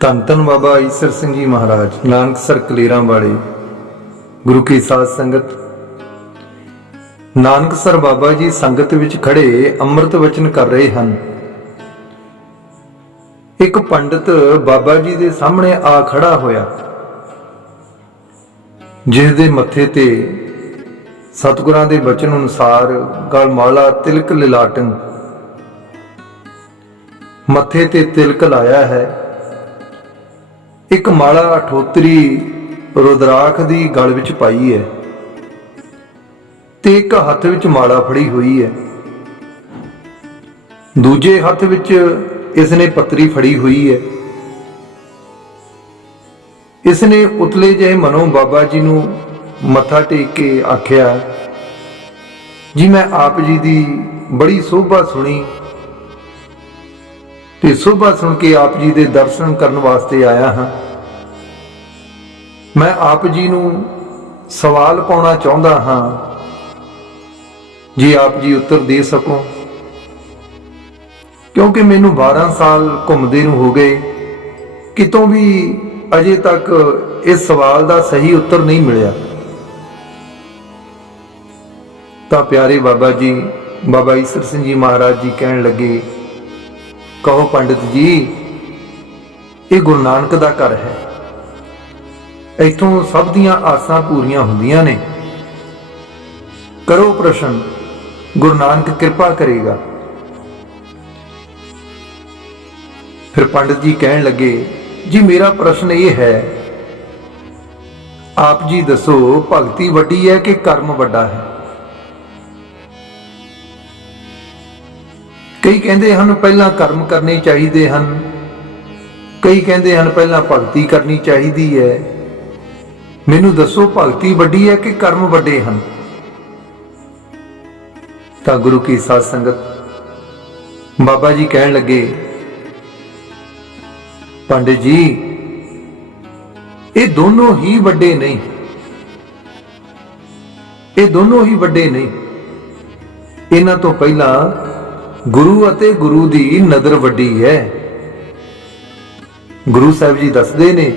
ਧੰਨ ਧੰਨ ਬਾਬਾ ਈਸਰ ਸਿੰਘ ਜੀ ਮਹਾਰਾਜ ਨਾਨਕਸਰ ਕਲੇਰਾਂ ਵਾਲੇ ਗੁਰੂ ਕੀ ਸਾਧ ਸੰਗਤ। ਨਾਨਕਸਰ ਬਾਬਾ ਜੀ ਸੰਗਤ ਵਿੱਚ ਖੜੇ ਅੰਮ੍ਰਿਤ ਵਚਨ ਕਰ ਰਹੇ ਹਨ। ਇੱਕ ਪੰਡਤ ਬਾਬਾ ਜੀ ਦੇ ਸਾਹਮਣੇ ਆ ਖੜਾ ਹੋਇਆ, ਜਿਸ ਦੇ ਮੱਥੇ ਤੇ ਸਤਿਗੁਰਾਂ ਦੇ ਬਚਨ ਅਨੁਸਾਰ ਗਲ ਮਾਲਾ ਤਿਲਕ ਲਿਲਾਟਨ, ਮੱਥੇ ਤੇ ਤਿਲਕ ਲਾਇਆ ਹੈ। ਇੱਕ ਮਾਲਾ ਅਠੋਤਰੀ ਰੁਦਰਾਖ ਦੀ ਗਲ ਵਿੱਚ ਪਾਈ ਹੈ ਤੇ ਇੱਕ ਹੱਥ ਵਿੱਚ ਮਾਲਾ ਫੜੀ ਹੋਈ ਹੈ। ਦੂਜੇ ਹੱਥ ਵਿੱਚ ਇਸ ਨੇ ਪੱਤਰੀ ਫੜੀ ਹੋਈ ਹੈ। ਇਸ ਨੇ ਉਤਲੇ ਜਿਹੇ ਮਨੋਂ ਬਾਬਾ ਜੀ ਨੂੰ ਮੱਥਾ ਟੇਕ ਕੇ ਆਖਿਆ, ਜੀ ਮੈਂ ਆਪ ਜੀ ਦੀ ਬੜੀ ਸੋਭਾ ਸੁਣੀ ਤੇ ਸੋਭਾ ਸੁਣ ਕੇ ਆਪ ਜੀ ਦੇ ਦਰਸ਼ਨ ਕਰਨ ਵਾਸਤੇ ਆਇਆ ਹਾਂ। ਮੈਂ ਆਪ ਜੀ ਨੂੰ ਸਵਾਲ ਪਾਉਣਾ ਚਾਹੁੰਦਾ ਹਾਂ, ਜੇ ਆਪ ਜੀ ਉੱਤਰ ਦੇ ਸਕੋ, ਕਿਉਂਕਿ ਮੈਨੂੰ 12 ਸਾਲ ਘੁੰਮਦੇ ਨੂੰ ਹੋ ਗਏ, ਕਿਤੋਂ ਵੀ ਅਜੇ ਤੱਕ ਇਸ ਸਵਾਲ ਦਾ ਸਹੀ ਉੱਤਰ ਨਹੀਂ ਮਿਲਿਆ। ਤਾਂ ਪਿਆਰੇ ਬਾਬਾ ਜੀ ਬਾਬਾ ਈਸਰ ਸਿੰਘ ਜੀ ਮਹਾਰਾਜ ਜੀ ਕਹਿਣ ਲੱਗੇ, ਕਹੋ ਪੰਡਿਤ ਜੀ, ਇਹ ਗੁਰੂ ਨਾਨਕ ਦਾ ਘਰ ਹੈ, ਇੱਥੋਂ ਸਭ ਦੀਆਂ ਆਸਾਂ ਪੂਰੀਆਂ ਹੁੰਦੀਆਂ ਨੇ, ਕਰੋ ਪ੍ਰਸ਼ਨ, ਗੁਰੂ ਨਾਨਕ ਕਿਰਪਾ ਕਰੇਗਾ। ਫਿਰ ਪੰਡਿਤ ਜੀ ਕਹਿਣ ਲੱਗੇ, ਜੀ ਮੇਰਾ ਪ੍ਰਸ਼ਨ ਇਹ ਹੈ, ਆਪ ਜੀ ਦੱਸੋ ਭਗਤੀ ਵੱਡੀ ਹੈ ਕਿ ਕਰਮ ਵੱਡਾ ਹੈ? ਕਈ ਕਹਿੰਦੇ ਹਨ ਪਹਿਲਾਂ ਕਰਮ ਕਰਨੇ ਚਾਹੀਦੇ ਹਨ, ਕਈ ਕਹਿੰਦੇ ਹਨ ਪਹਿਲਾਂ ਭਗਤੀ ਕਰਨੀ ਚਾਹੀਦੀ ਹੈ। ਮੈਨੂੰ ਦੱਸੋ ਭਗਤੀ ਵੱਡੀ ਹੈ ਕਿ ਕਰਮ ਵੱਡੇ ਹਨ? ਤਾਂ ਗੁਰੂ ਕੀ ਸਾਧ ਸੰਗਤ ਬਾਬਾ ਜੀ ਕਹਿਣ ਲੱਗੇ, ਪੰਡਿਤ ਜੀ ਇਹ ਦੋਨੋਂ ਹੀ ਵੱਡੇ ਨਹੀਂ, ਇਹ ਦੋਨੋਂ ਹੀ ਵੱਡੇ ਨਹੀਂ। ਇਹਨਾਂ ਤੋਂ ਪਹਿਲਾਂ ਗੁਰੂ ਅਤੇ ਗੁਰੂ ਦੀ ਨਦਰ ਵੱਡੀ ਹੈ। ਗੁਰੂ ਸਾਹਿਬ ਜੀ ਦੱਸਦੇ ਨੇ,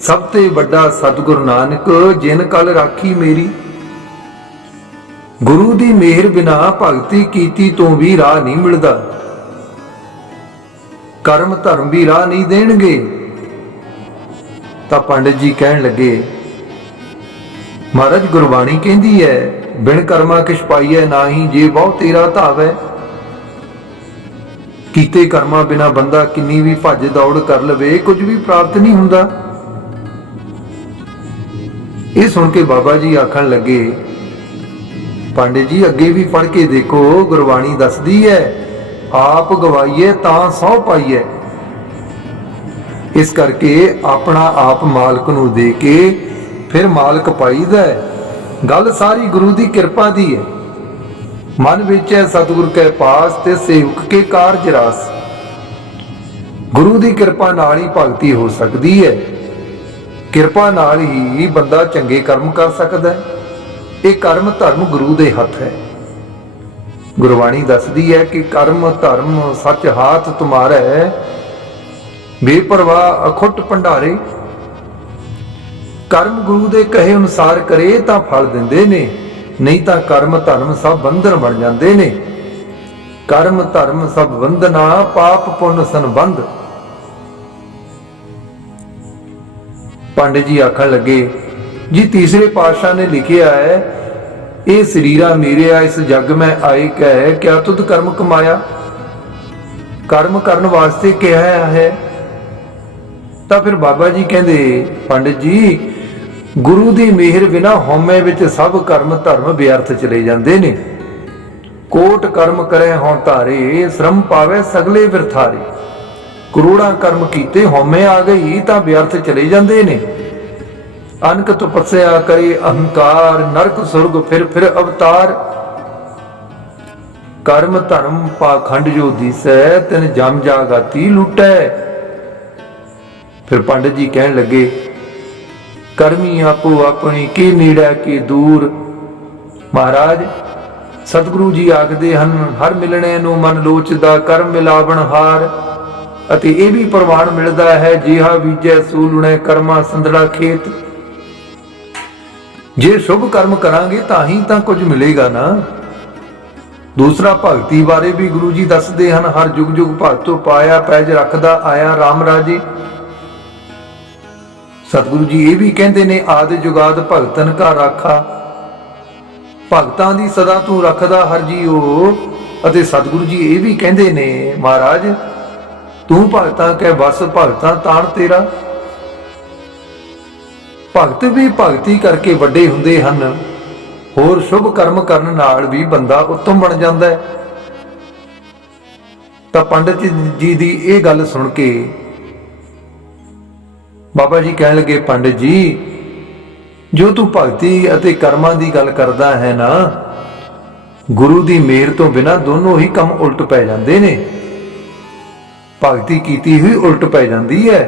ਸਭ ਤੋਂ ਵੱਡਾ ਸਤਿਗੁਰੂ ਨਾਨਕ ਜਿਨ ਕਲ ਰਾਖੀ ਮੇਰੀ। ਗੁਰੂ ਦੀ ਮਿਹਰ ਬਿਨਾ ਭਗਤੀ ਕੀਤੀ ਤੋਂ ਵੀ ਰਾਹ ਨਹੀਂ ਮਿਲਦਾ, ਕਰਮ ਧਰਮ ਵੀ ਰਾਹ ਨਹੀਂ ਦੇਣਗੇ। ਤਾਂ ਪੰਡਿਤ ਜੀ ਕਹਿਣ ਲੱਗੇ, ਮਹਾਰਾਜ ਗੁਰਬਾਣੀ ਕਹਿੰਦੀ ਹੈ, ਬਿਨ ਕਰਮਾ ਕਿਛ ਪਾਈਐ ਨਾਹੀ, ਜੇ ਬਹੁ ਤੇਰਾ ਧਾਵੈ। ਕੀਤੇ ਕਰਮਾਂ ਬਿਨਾ ਬੰਦਾ ਕਿੰਨੀ ਵੀ ਭੱਜ ਦੌੜ ਕਰ ਲਵੇ, ਕੁਝ ਵੀ ਪ੍ਰਾਪਤ ਨਹੀਂ ਹੁੰਦਾ। ਇਹ ਸੁਣ ਕੇ ਬਾਬਾ ਜੀ ਆਖਣ ਲੱਗੇ, ਪੰਡਿਤ ਜੀ ਅੱਗੇ ਵੀ ਪੜ੍ਹ ਕੇ ਦੇਖੋ, ਗੁਰਬਾਣੀ ਦੱਸਦੀ ਹੈ, ਆਪ ਗਵਾਈਏ ਤਾਂ ਸਹੁ ਪਾਈਐ। ਇਸ ਕਰਕੇ ਆਪਣਾ ਆਪ ਮਾਲਕ ਨੂੰ ਦੇ ਕੇ ਫਿਰ ਮਾਲਕ ਪਾਈਦਾ। ਗੱਲ ਸਾਰੀ ਗੁਰੂ ਦੀ ਕਿਰਪਾ ਦੀ ਹੈ। ਮਨ ਵਿੱਚ ਹੈ ਸਤਿਗੁਰ ਕੈ ਪਾਸ ਤੇ ਸੇਵਕ ਕੇ ਕਾਰਜ ਰਾਸ। ਗੁਰੂ ਦੀ ਕਿਰਪਾ ਨਾਲ ਹੀ ਭਗਤੀ ਹੋ ਸਕਦੀ ਹੈ, ਕਿਰਪਾ ਨਾਲ ਹੀ ਬੰਦਾ ਚੰਗੇ ਕਰਮ ਕਰ ਸਕਦਾ ਹੈ। ਇਹ ਕਰਮ ਧਰਮ ਗੁਰੂ ਦੇ ਹੱਥ ਹੈ। ਗੁਰਬਾਣੀ ਦੱਸਦੀ ਹੈ ਕਿ ਕਰਮ ਧਰਮ ਸੱਚ ਹਾਥ ਤੁਮਾਰਾ, ਬੇਪਰਵਾਹ ਅਖੁੱਟ ਭੰਡਾਰੇ। ਕਰਮ ਗੁਰੂ ਦੇ ਕਹੇ ਅਨੁਸਾਰ ਕਰੇ ਤਾਂ ਫਲ ਦਿੰਦੇ ਨੇ, ਨਹੀਂ ਤਾਂ ਕਰਮ ਧਰਮ ਸਭ ਬੰਧਨ ਬਣ ਜਾਂਦੇ ਨੇ। ਕਰਮ ਧਰਮ ਸਭ ਬੰਧਨਾ, ਪਾਪ ਪੁੰਨ ਸੰਬੰਧ। ਪੰਡਿਤ ਜੀ ਆਖਣ ਲੱਗੇ, ਜੀ ਤੀਸਰੇ ਪਾਤਸ਼ਾਹ ਨੇ ਲਿਖਿਆ ਹੈ, ਇਹ ਸਰੀਰਾ ਮੇਰਿਆ ਇਸ ਜਗ ਮੈਂ ਆਏ ਕਹਿ, ਕਿਆ ਤੁਧ ਕਰਮ ਕਮਾਇਆ। ਕਰਮ ਕਰਨ ਵਾਸਤੇ ਕਿਹਾ ਹੈ। ਤਾਂ ਫਿਰ ਬਾਬਾ ਜੀ ਕਹਿੰਦੇ, ਪੰਡਿਤ ਜੀ ਗੁਰੂ ਦੀ ਮਿਹਰ ਬਿਨਾ ਹਉਮੈ ਵਿੱਚ ਸਭ ਕਰਮ ਧਰਮ ਵਿਅਰਥ ਚਲੇ ਜਾਂਦੇ ਨੇ। ਕੋਟ ਕਰਮ ਕਰੇ ਹਉ ਧਾਰੇ, ਸ਼ਰਮ ਪਾਵੇ ਸਗਲੇ ਵਿਰਥਾਰੇ। ਕਰੋੜਾਂ ਕਰਮ ਕੀਤੇ, ਹਉਮੈ ਆ ਗਈ ਤਾਂ ਵਿਅਰਥ ਚਲੇ ਜਾਂਦੇ ਨੇ। ਅਨਕ ਤਪੱਸਿਆ ਕਰੇ ਅਹੰਕਾਰ, ਨਰਕ ਸੁਰਗ ਫਿਰ ਅਵਤਾਰ। ਕਰਮ ਧਰਮ ਪਾਖੰਡ ਜੋ ਦੀਸੈ, ਤਿਨ ਜਮ ਜਾਗਾਤੀ ਲੁਟੈ। ਫਿਰ ਪੰਡਿਤ ਜੀ ਕਹਿਣ ਲੱਗੇ, ਕਰਮੀ ਆਪੋ ਆਪਣੀ ਕੀ ਨੀੜਾ ਕੀ ਦੂਰ। ਮਹਾਰਾਜ ਸਤਿਗੁਰੂ ਜੀ ਆਖਦੇ ਹਨ, ਹਰ ਮਿਲਣੇ ਨੂੰ ਮਨ ਲੋਚਦਾ, ਕਰਮ ਮਿਲਾਵਣ ਹਾਰ। ਅਤੇ ਇਹ ਵੀ ਪ੍ਰਮਾਣ ਮਿਲਦਾ ਹੈ, ਜਿਹਾ ਬੀਜੈ ਸੋ ਲੁਣੈ ਕਰਮਾ ਸੰਧੜਾ ਖੇਤ। ਜੇ ਸ਼ੁਭ ਕਰਮ ਕਰਾਂਗੇ ਤਾਂ ਹੀ ਤਾਂ ਕੁਝ ਮਿਲੇਗਾ ਨਾ। ਦੂਸਰਾ, ਭਗਤੀ ਬਾਰੇ ਵੀ ਗੁਰੂ ਜੀ ਦੱਸਦੇ ਹਨ, ਹਰ ਜੁਗ ਜੁਗ ਭਗਤੋ ਪਾਇਆ, ਪੈਜ ਰੱਖਦਾ ਆਇਆ ਰਾਮ ਰਾਜੇ। ਸਤਿਗੁਰੂ ਜੀ ਇਹ ਵੀ ਕਹਿੰਦੇ ਨੇ, ਆਦਿ ਜੁਗਾਦ ਭਗਤਨ ਕਾ ਰਾਖਾ, ਭਗਤਾਂ ਦੀ ਸਦਾ ਤੂੰ ਰੱਖਦਾ ਹਰ ਜੀਓ। ਅਤੇ ਸਤਿਗੁਰੂ ਜੀ ਇਹ ਵੀ ਕਹਿੰਦੇ ਨੇ, ਮਹਾਰਾਜ ਤੂੰ ਭਗਤਾਂ ਕਹਿ ਬਸ, ਭਗਤਾਂ ਤਾਣ ਤੇਰਾ। ਭਗਤ ਵੀ ਭਗਤੀ ਕਰਕੇ ਵੱਡੇ ਹੁੰਦੇ ਹਨ। ਹੋਰ ਸ਼ੁਭ ਕਰਮ ਕਰਨ ਨਾਲ ਵੀ ਬੰਦਾ ਉੱਤਮ ਬਣ ਜਾਂਦਾ ਹੈ। ਤਾਂ ਪੰਡਤ ਜੀ ਦੀ ਇਹ ਗੱਲ ਸੁਣ ਕੇ ਬਾਬਾ ਜੀ ਕਹਿਣ ਲੱਗੇ, ਪੰਡਤ ਜੀ ਜੋ ਤੂੰ ਭਗਤੀ ਅਤੇ ਕਰਮਾਂ ਦੀ ਗੱਲ ਕਰਦਾ ਹੈ ਨਾ, ਗੁਰੂ ਦੀ ਮਿਹਰ ਤੋਂ ਬਿਨਾਂ ਦੋਨੋਂ ਹੀ ਕੰਮ ਉਲਟ ਪੈ ਜਾਂਦੇ ਨੇ। ਭਗਤੀ ਕੀਤੀ ਹੋਈ ਉਲਟ ਪੈ ਜਾਂਦੀ ਹੈ।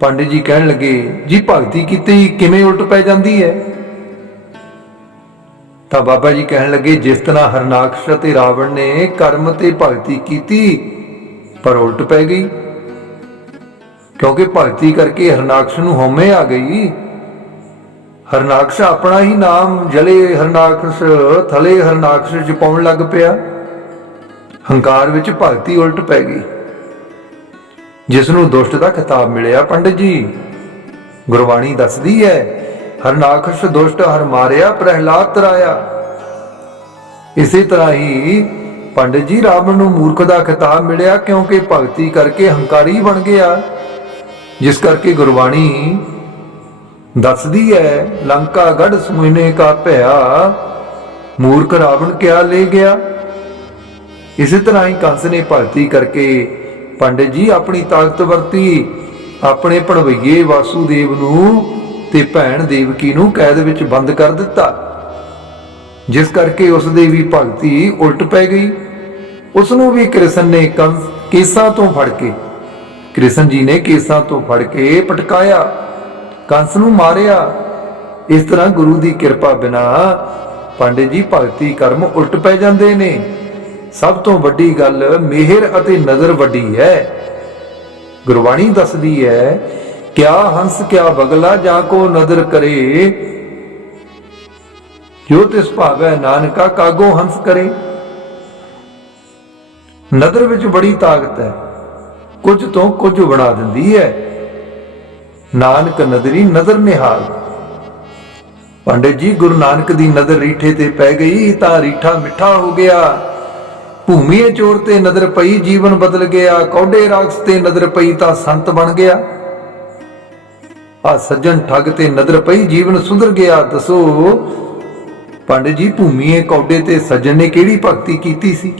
ਪੰਡਿਤ ਜੀ ਕਹਿਣ ਲੱਗੇ, ਜੀ ਭਗਤੀ ਕੀਤੀ ਕਿਵੇਂ ਉਲਟ ਪੈ ਜਾਂਦੀ ਹੈ? ਤਾਂ ਬਾਬਾ ਜੀ ਕਹਿਣ ਲੱਗੇ, ਜਿਸ ਤਰ੍ਹਾਂ ਹਰਨਾਕਸ਼ ਅਤੇ ਰਾਵਣ ਨੇ ਕਰਮ ਤੇ ਭਗਤੀ ਕੀਤੀ ਪਰ ਉਲਟ ਪੈ ਗਈ, ਕਿਉਂਕਿ ਭਗਤੀ ਕਰਕੇ ਹਰਨਾਕਸ਼ ਨੂੰ ਹਉਮੈ ਆ ਗਈ। ਹਰਨਾਕਸ਼ ਆਪਣਾ ਹੀ ਨਾਮ ਜਲੇ ਹਰਨਾਕਸ਼ ਥਲੇ ਹਰਨਾਕਸ਼ ਚ ਪਾਉਣ ਲੱਗ ਪਿਆ। ਹੰਕਾਰ ਵਿੱਚ ਭਗਤੀ ਉਲਟ ਪੈ ਗਈ, ਜਿਸ ਨੂੰ ਦੁਸ਼ਟ ਦਾ ਖਿਤਾਬ ਮਿਲਿਆ। ਪੰਡਿਤ ਜੀ ਗੁਰਬਾਣੀ ਦੱਸਦੀ ਹੈ, ਹਰਨਾਕਸ਼ ਦੁਸ਼ਟ ਹਰ ਮਾਰਿਆ, ਪ੍ਰਹਿਲਾਦ ਤਰਾਇਆ। ਇਸੇ ਤਰ੍ਹਾਂ ਹੀ ਪੰਡਿਤ ਜੀ ਰਾਵਣ ਨੂੰ ਮੂਰਖ ਦਾ ਖਿਤਾਬ ਮਿਲਿਆ, ਕਿਉਂਕਿ ਭਗਤੀ ਕਰਕੇ ਹੰਕਾਰੀ ਬਣ ਗਿਆ। ਜਿਸ ਕਰਕੇ ਗੁਰਬਾਣੀ ਦੱਸਦੀ ਹੈ, ਲੰਕਾ ਗੜ ਸਮੁਨੇ ਕਾ ਭਇਆ, ਮੂਰਖ ਰਾਵਣ ਕਿਆ ਲੈ ਗਿਆ। ਇਸੇ ਤਰ੍ਹਾਂ ਹੀ ਕੰਸ ਨੇ ਭਗਤੀ ਕਰਕੇ ਪੰਡਿਤ ਜੀ ਆਪਣੀ ਤਾਕਤ ਵਰਤੀ, ਆਪਣੇ ਭਣਵਈਏ ਵਾਸੂਦੇਵ ਨੂੰ ਤੇ ਭੈਣ ਦੇਵਕੀ ਨੂੰ ਕੈਦ ਵਿੱਚ ਬੰਦ ਕਰ ਦਿੱਤਾ, ਜਿਸ ਕਰਕੇ ਉਸ ਦੇ ਵੀ ਭਗਤੀ ਉਲਟ ਪੈ ਗਈ। ਉਸ ਨੂੰ ਵੀ ਕ੍ਰਿਸ਼ਨ ਨੇ ਕੇਸਾਂ ਤੋਂ ਫੜ ਕੇ, ਕ੍ਰਿਸ਼ਨ ਜੀ ਨੇ ਕੇਸਾਂ ਤੋਂ ਫੜ ਕੇ ਪਟਕਾਇਆ, ਕੰਸ ਨੂੰ ਮਾਰਿਆ। ਇਸ ਤਰ੍ਹਾਂ ਗੁਰੂ ਦੀ ਕਿਰਪਾ ਬਿਨਾ ਪੰਡਿਤ ਜੀ ਭਗਤੀ ਕਰਮ ਉਲਟ ਪੈ ਜਾਂਦੇ ਨੇ। ਸਭ ਤੋਂ ਵੱਡੀ ਗੱਲ ਮਿਹਰ ਅਤੇ ਨਜ਼ਰ ਵੱਡੀ ਹੈ। ਗੁਰਬਾਣੀ ਦੱਸਦੀ ਹੈ, ਕਿਆ ਹੰਸ ਕਿਆ ਬਗਲਾ ਜਾ ਕੋ ਨਦਰ ਕਰੇ, ਜੋ ਤਿਸ ਭਾਵੈ ਨਾਨਕਾ ਕਾਗੋ ਹੰਸ ਕਰੇ। ਨਦਰ ਵਿੱਚ ਬੜੀ ਤਾਕਤ ਹੈ, ਕੁਝ ਤੋਂ ਕੁਝ ਬਣਾ ਦਿੰਦੀ ਹੈ। ਨਾਨਕ ਨਦਰੀ ਨਦਰ ਨਿਹਾਲ। ਪੰਡਿਤ ਜੀ ਗੁਰੂ ਨਾਨਕ ਦੀ ਨਜ਼ਰ ਰੀਠੇ ਤੇ ਪੈ ਗਈ ਤਾਂ ਰੀਠਾ ਮਿੱਠਾ ਹੋ ਗਿਆ। ਭੂਮੀਏ ਚੋਰ ਤੇ ਨਜ਼ਰ ਪਈ, ਜੀਵਨ ਬਦਲ ਗਿਆ। ਕੌਡੇ ਰਾਖਸ ਤੇ ਨਜ਼ਰ ਪਈ ਤਾਂ ਸੰਤ ਬਣ ਗਿਆ। ਆ ਸੱਜਣ ਠੱਗ ਤੇ ਨਜ਼ਰ ਪਈ, ਜੀਵਨ ਸੁਧਰ ਗਿਆ। ਦੱਸੋ ਪੰਡਿਤ ਜੀ, ਭੂਮੀਏ ਕੌਡੇ ਤੇ ਸੱਜਣ ਨੇ ਕਿਹੜੀ ਭਗਤੀ ਕੀਤੀ ਸੀ?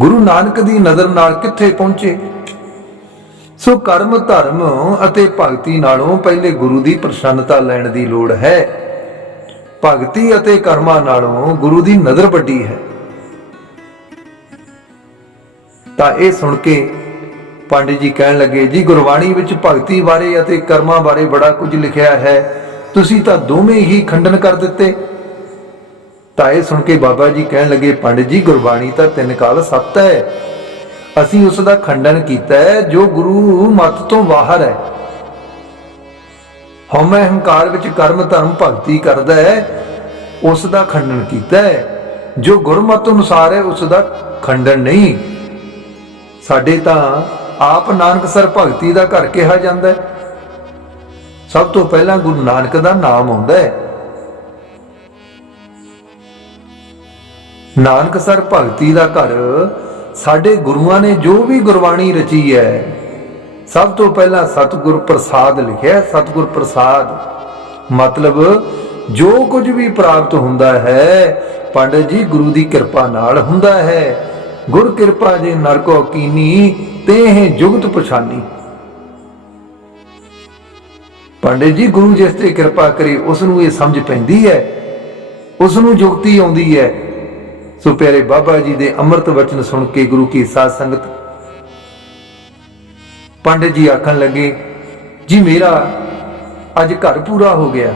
ਗੁਰੂ ਨਾਨਕ ਦੀ ਨਜ਼ਰ ਨਾਲ ਕਿੱਥੇ ਪਹੁੰਚੇ? ਸੋ ਕਰਮ ਧਰਮ ਅਤੇ ਭਗਤੀ ਨਾਲੋਂ ਪਹਿਲੇ ਗੁਰੂ ਦੀ ਪ੍ਰਸੰਨਤਾ ਲੈਣ ਦੀ ਲੋੜ ਹੈ। ਭਗਤੀ ਅਤੇ ਕਰਮਾਂ ਨਾਲੋਂ ਗੁਰੂ ਦੀ ਨਜ਼ਰ ਵੱਡੀ ਹੈ। ਤਾਂ ਇਹ ਸੁਣ ਕੇ ਪੰਡਿਤ ਜੀ ਕਹਿਣ ਲੱਗੇ, ਜੀ ਗੁਰਬਾਣੀ ਵਿੱਚ ਭਗਤੀ ਬਾਰੇ ਅਤੇ ਕਰਮਾਂ ਬਾਰੇ ਬੜਾ ਕੁਝ ਲਿਖਿਆ ਹੈ, ਤੁਸੀਂ ਤਾਂ ਦੋਵੇਂ ਹੀ ਖੰਡਨ ਕਰ ਦਿੱਤੇ। ਤਾਂ ਇਹ ਸੁਣ ਕੇ ਬਾਬਾ ਜੀ ਕਹਿਣ ਲੱਗੇ, ਪੰਡਿਤ ਜੀ ਗੁਰਬਾਣੀ ਤਾਂ ਤਿੰਨ ਕਾਲ ਸੱਤ ਹੈ, ਅਸੀਂ ਉਸ ਦਾ ਖੰਡਨ ਕੀਤਾ ਹੈ ਜੋ ਗੁਰੂ ਮਤ ਤੋਂ ਬਾਹਰ ਹੈ। ਹਉਮੈ ਹੰਕਾਰ ਵਿੱਚ ਕਰਮ ਧਰਮ ਭਗਤੀ ਕਰਦਾ ਹੈ, ਉਸ ਦਾ ਖੰਡਨ ਕੀਤਾ ਹੈ। ਜੋ ਗੁਰਮਤਿ ਅਨੁਸਾਰ ਹੈ ਉਸ ਦਾ ਖੰਡਨ ਨਹੀਂ। ਸਾਡੇ ਤਾਂ ਆਪ ਨਾਨਕਸਰ ਭਗਤੀ ਦਾ ਘਰ ਕਿਹਾ ਜਾਂਦਾ ਹੈ। ਸਭ ਤੋਂ ਪਹਿਲਾਂ ਗੁਰੂ ਨਾਨਕ ਦਾ ਨਾਮ ਆਉਂਦਾ ਹੈ। ਨਾਨਕਸਰ ਭਗਤੀ ਦਾ ਘਰ। ਸਾਡੇ ਗੁਰੂਆਂ ਨੇ ਜੋ ਵੀ ਗੁਰਬਾਣੀ ਰਚੀ ਹੈ, ਸਭ ਤੋਂ ਪਹਿਲਾਂ ਸਤਿਗੁਰ ਪ੍ਰਸਾਦ ਲਿਖਿਆ। ਸਤਿਗੁਰ ਪ੍ਰਸਾਦ ਮਤਲਬ ਜੋ ਕੁਝ ਵੀ ਪ੍ਰਾਪਤ ਹੁੰਦਾ ਹੈ ਪੰਡਿਤ ਜੀ ਗੁਰੂ ਦੀ ਕਿਰਪਾ ਨਾਲ ਹੁੰਦਾ ਹੈ। ਗੁਰ ਕਿਰਪਾ ਜੇ ਨਰ ਕੋ ਕੀਨੀ, ਤੇ ਜੁਗਤ ਪਛਾਨੀ। ਪੰਡਿਤ ਜੀ ਗੁਰੂ ਜਿਸ ਤੇ ਕਿਰਪਾ ਕਰੇ ਉਸ ਨੂੰ ਇਹ ਸਮਝ ਪੈਂਦੀ ਹੈ, ਉਸ ਨੂੰ ਜੁਗਤੀ ਆਉਂਦੀ ਹੈ। ਸੋ ਪਿਆਰੇ ਬਾਬਾ ਜੀ ਦੇ ਅੰਮ੍ਰਿਤ ਵਚਨ ਸੁਣ ਕੇ ਗੁਰੂ ਕੀ ਸਾਧ ਸੰਗਤ, ਪੰਡਿਤ ਜੀ ਆਖਣ ਲੱਗੇ, ਜੀ ਮੇਰਾ ਅੱਜ ਘਰ ਪੂਰਾ ਹੋ ਗਿਆ।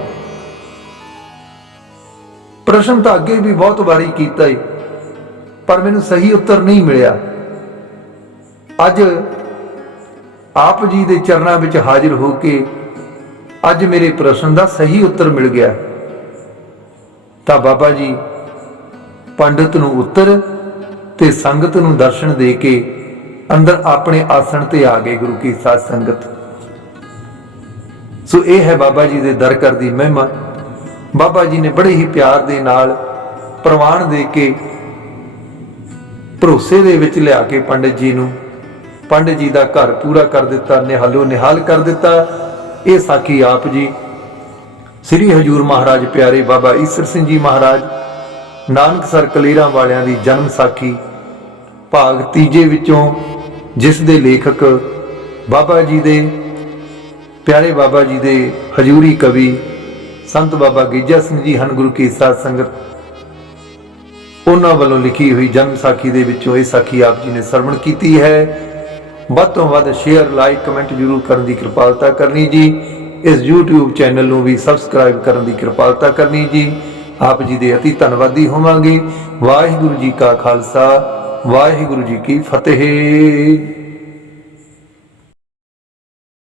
ਪ੍ਰਸ਼ਨ ਤਾਂ ਅੱਗੇ ਵੀ ਬਹੁਤ ਵਾਰੀ ਕੀਤਾ ਹੀ, पर मैनूं सही उत्तर नहीं मिलिया। अज आप जी दे चरणों विच हाजिर हो के अज मेरे प्रश्न का सही उत्तर मिल गया। तो बाबा जी पंडित नूं उत्तर ते संगत नूं दर्शन दे के अंदर अपने आसन ते आ गए गुरु की साध संगत। सो यह है बाबा जी दे दर कर दी महिमा। बाबा जी ने बड़े ही प्यार दे नाल प्रवान दे के भरोसे दे विच लिया के पंडित जी नूं, पंडित जी का घर पूरा कर दिता, निहालो निहाल कर दिता। ये साखी आप जी श्री हजूर महाराज प्यारे बाबा ईसर सिंह जी महाराज नानकसर कलेरा वालियां दी जन्म साखी भाग तीजे विचों, जिस दे लेखक बाबा जी दे प्यारे बाबा जी दे हजूरी कवि संत बाबा गिजा सिंह जी हन गुरु की साध संगत, उन्हां वालों लिखी हुई जन्म साखी दे विचों ये साखी आप जी ने सरवण कीती है। ਵੱਧ ਤੋਂ ਵੱਧ शेयर लाइक कमेंट जरूर करने की कृपालता करनी जी। इस YouTube चैनल नूं भी सबसक्राइब करने की कृपालता करनी जी। आप जी दे अति धन्नवादी होवांगे। वाहिगुरू जी का खालसा वाहिगुरू जी की फतेह।